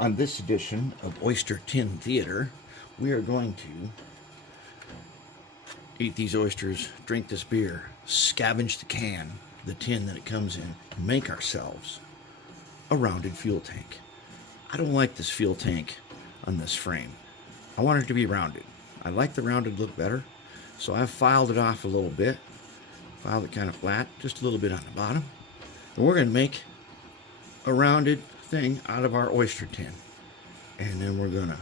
On this edition of Oyster Tin Theater, we are going to eat these oysters, drink this beer, scavenge the can, the tin that it comes in, and make ourselves a rounded fuel tank. I don't like this fuel tank on this frame. I want it to be rounded. I like the rounded look better, so I've filed it off a little bit, filed it kind of flat, just a little bit on the bottom, and we're going to make a rounded thing out of our oyster tin. And then we're gonna,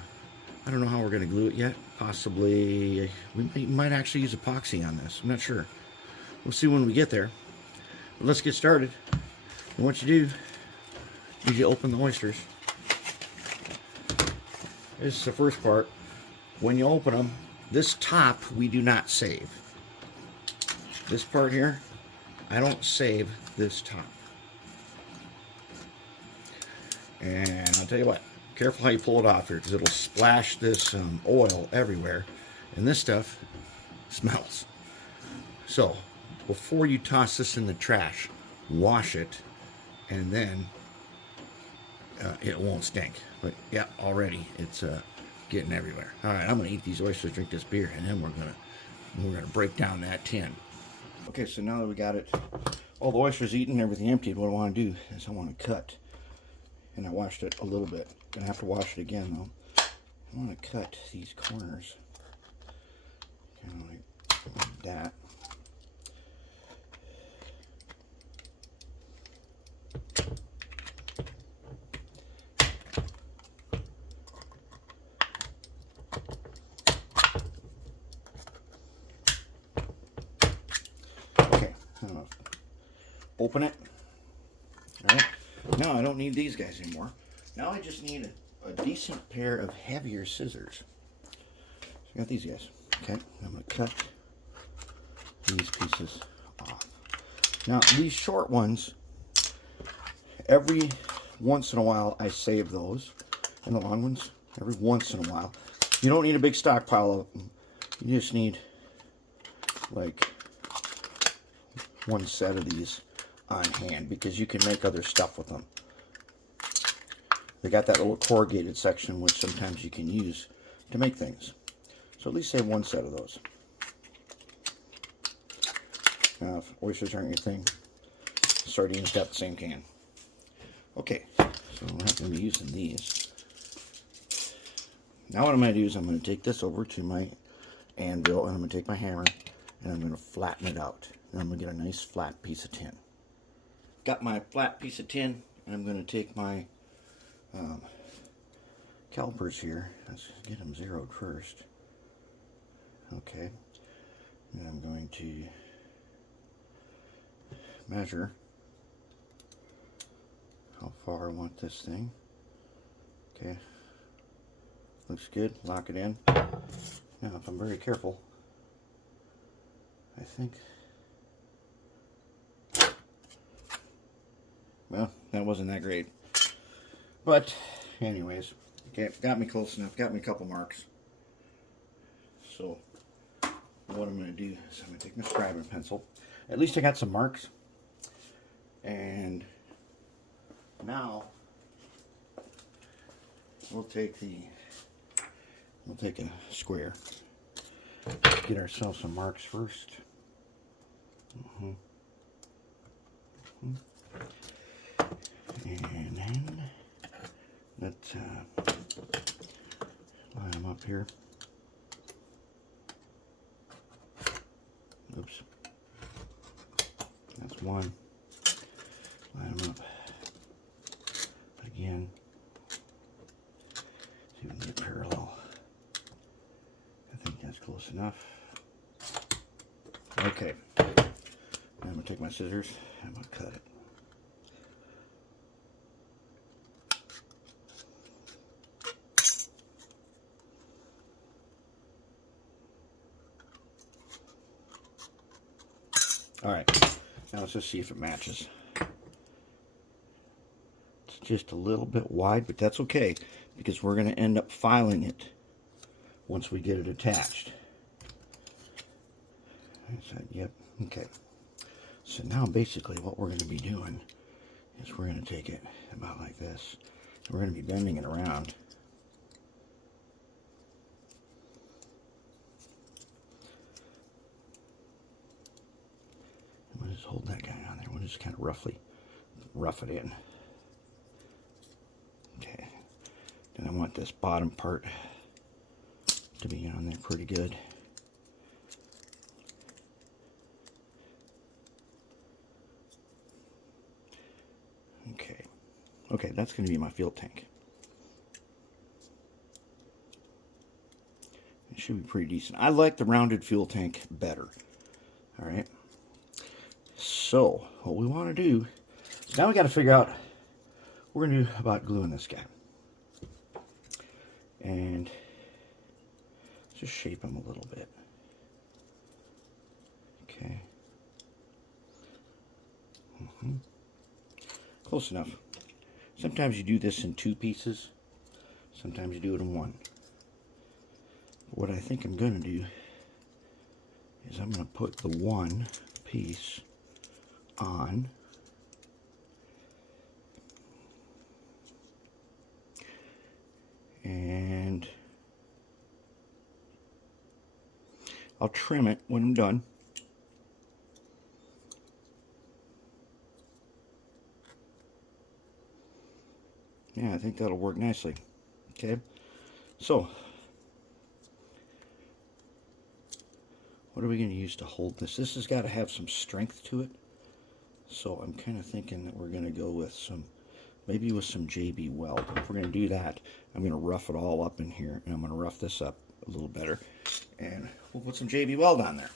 I don't know how we're gonna glue it yet. Possibly, we might actually use epoxy on this. I'm not sure. We'll see when we get there. But let's get started. And what you do is you open the oysters. This is the first part. When you open them, this top we do not save. This part here, I don't save this top. And I'll tell you what, careful how you pull it off here, because it'll splash this oil everywhere, and this stuff smells. So before you toss this in the trash, wash it, and then it won't stink. But yeah, already it's getting everywhere. All right, I'm gonna eat these oysters, drink this beer, and then we're gonna break down that tin. Okay, so now that we got it, all the oysters eaten, everything emptied, what I want to do is I want to cut. And I washed it a little bit. Gonna have to wash it again though. I want to cut these corners, kind of like that. Okay, open it. All right. Now I don't need these guys anymore. Now I just need a decent pair of heavier scissors. So I got these guys. Okay, I'm going to cut these pieces off. Now these short ones, every once in a while I save those. And the long ones, every once in a while. You don't need a big stockpile of them. You just need like one set of these on hand, because you can make other stuff with them. They got that little corrugated section which sometimes you can use to make things. So at least save one set of those. Now if oysters aren't your thing, sardines got the same can. Okay, so I'm not going to be using these. Now what I'm going to do is I'm going to take this over to my anvil, and I'm going to take my hammer and I'm going to flatten it out. And I'm going to get a nice flat piece of tin. Got my flat piece of tin, and I'm going to take my calipers here. Let's get them zeroed first. Okay. And I'm going to measure how far I want this thing. Okay. Looks good. Lock it in. Now, if I'm very careful, I think... Well, that wasn't that great. But, anyways, okay, got me close enough. Got me a couple marks. So, what I'm going to do is I'm going to take my scribing pencil. At least I got some marks. And now, we'll take a square. Get ourselves some marks first. And then let's line them up here. Oops. That's one. Line them up again. See if we can get parallel. I think that's close enough. Okay. Now I'm going to take my scissors. I'm going to cut it. Alright, now let's just see if it matches. It's just a little bit wide, but that's okay, because we're going to end up filing it once we get it attached. I said, yep, okay. So now basically what we're going to be doing is we're going to take it about like this, We're going to be bending it around. We'll just hold that guy on there. We'll just kind of roughly rough it in. Okay. Then I want this bottom part to be on there pretty good. Okay. Okay, that's going to be my fuel tank. It should be pretty decent. I like the rounded fuel tank better. All right. So what we want to do, now we got to figure out what we're going to do about gluing this guy. And just shape him a little bit. Okay. Close enough. Sometimes you do this in 2 pieces. Sometimes you do it in 1. What I think I'm going to do is I'm going to put the 1 piece on. And I'll trim it when I'm done. Yeah, I think that'll work nicely. Okay, so what are we going to use to hold this? This has got to have some strength to it. So I'm kind of thinking that we're going to go with some, maybe with some JB weld. If we're going to do that, I'm going to rough it all up in here, and I'm going to rough this up a little better, and we'll put some JB weld on there.